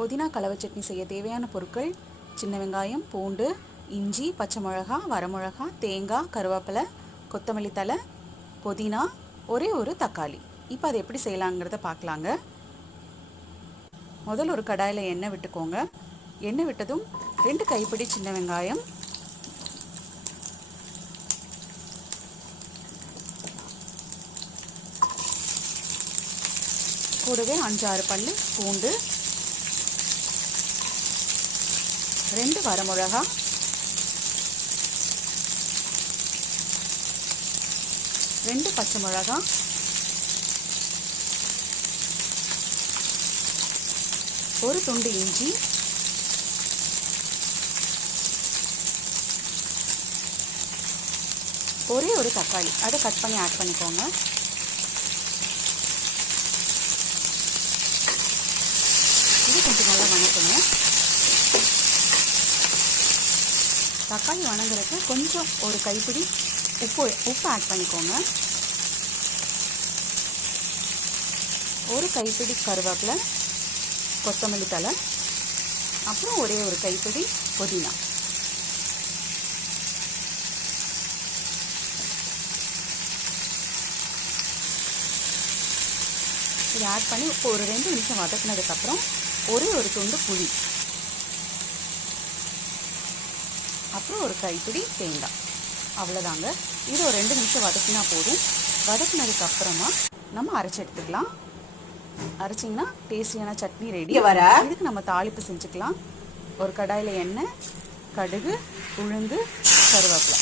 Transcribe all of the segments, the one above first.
புதினா கலவை சட்னி செய்ய தேவையான பொருட்கள்: சின்ன வெங்காயம், பூண்டு, இஞ்சி, பச்சை மிளகா, வரமிளகா, தேங்காய், கருவேப்பிலை, கொத்தமல்லி தழை, புதினா, ஒரே ஒரு தக்காளி. இப்போ அதை எப்படி செய்யலாங்கிறத பார்க்கலாங்க. முதல்ல ஒரு கடாயில் எண்ணெய் விட்டுக்கோங்க. எண்ணெய் விட்டதும் 2 கைப்பிடி சின்ன வெங்காயம், கூடவே 5-6 பல்லு பூண்டு, 2 வரமிளகா, 2 பச்சை மிளகா, 1 துண்டு இஞ்சி, ஒரே ஒரு தக்காளி, அதை கட் பண்ணி ஆட் பண்ணிக்கோங்க. இது கொஞ்சம் நல்லா வணக்கணும். தக்காளி வணங்குறதுக்கு கொஞ்சம் ஒரு கைப்பிடி உப்பு ஆட் பண்ணிக்கோங்க. ஒரு கைப்பிடி கருவேப்பிலை, கொத்தமல்லி தழை, அப்புறம் ஒரே ஒரு கைப்பிடி புதினா. இதை ஆட் பண்ணி ஒரு 2 நிமிஷம் வதக்கினதுக்கப்புறம் ஒரே ஒரு துண்டு புளி, அப்புறம் ஒரு கைப்பிடி தேங்காய். அவ்வளோதாங்க. இது ஒரு 2 நிமிஷம் வதக்கினா போதும். வதக்கினதுக்கப்புறமா நம்ம அரைச்சி எடுத்துக்கலாம். அரைச்சிங்கன்னா டேஸ்டியான சட்னி ரெடி. இதுக்கு நம்ம தாளிப்பு செஞ்சுக்கலாம். ஒரு கடாயில் எண்ணெய், கடுகு, உளுந்து, கருவேப்பிலை,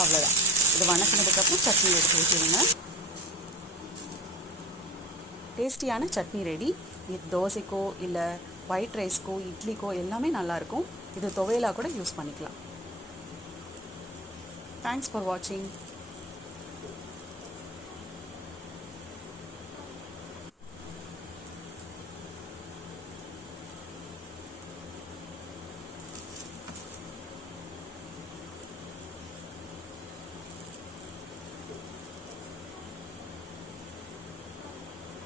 அவ்வளோதான். இது வணக்கினதுக்கப்புறம் சட்னி எடுத்து ஊற்றிடுங்க. டேஸ்டியான சட்னி ரெடி. இது தோசைக்கோ இல்லை ஒயிட் ரைஸ்க்கோ இட்லிக்கோ எல்லாமே நல்லாயிருக்கும். இது துவையலாக கூட யூஸ் பண்ணிக்கலாம். தேங்க்ஸ் ஃபார் வாட்சிங்.